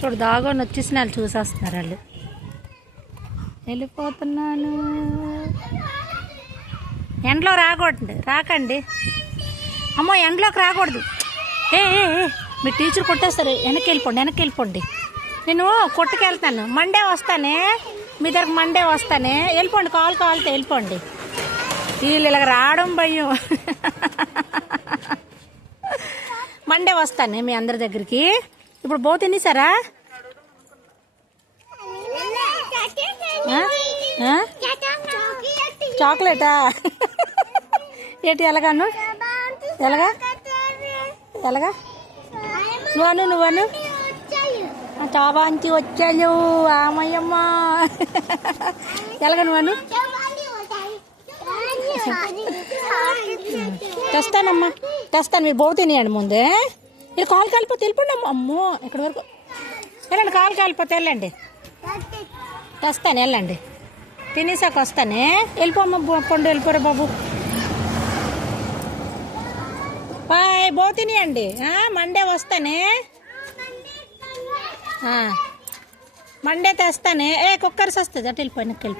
చూడు దాగోని వచ్చేసి వాళ్ళు చూసేస్తున్నారు వాళ్ళు. వెళ్ళిపోతున్నాను. ఎండలో రాకండి. అమ్మో ఎండలోకి రాకూడదు. ఏ మీ టీచర్ కొట్టేస్తారు. వెనక్కి వెళ్ళిపోండి. నేను కొట్టుకెళ్తాను. మండే వస్తానే మీ దగ్గరకు. వెళ్ళిపోండి. కాలుతో వెళ్ళిపోండి. వీళ్ళు ఇలాగ రావడం భయం. మండే వస్తానే మీ అందరి దగ్గరికి. ఇప్పుడు బో తినేసారా? చాక్లెటా? ఏంటి ఎలాగాను? ఎలాగా నువ్వను చాబాంచి వచ్చాను. ఆమయ్యమ్మ ఎలాగ నువ్వను? తెస్తాను. మీరు బోటు తినేయండి ముందే. మీరు కాలు కాలిపోతే వెళ్ళిపోండి. అమ్మో ఇక్కడ వరకు వెళ్ళండి. కాలు కాలిపోతే వెళ్ళండి. తెస్తాను వెళ్ళండి. తినేసాక వస్తానే. వెళ్ళిపోమ్మ పండు. వెళ్ళిపోరా బాబు. బాయ్. బో తినేయండి. మండే వస్తానే. మండే తెస్తానే. కుక్కర్స్ వస్తుంది. అటు వెళ్ళిపోయి.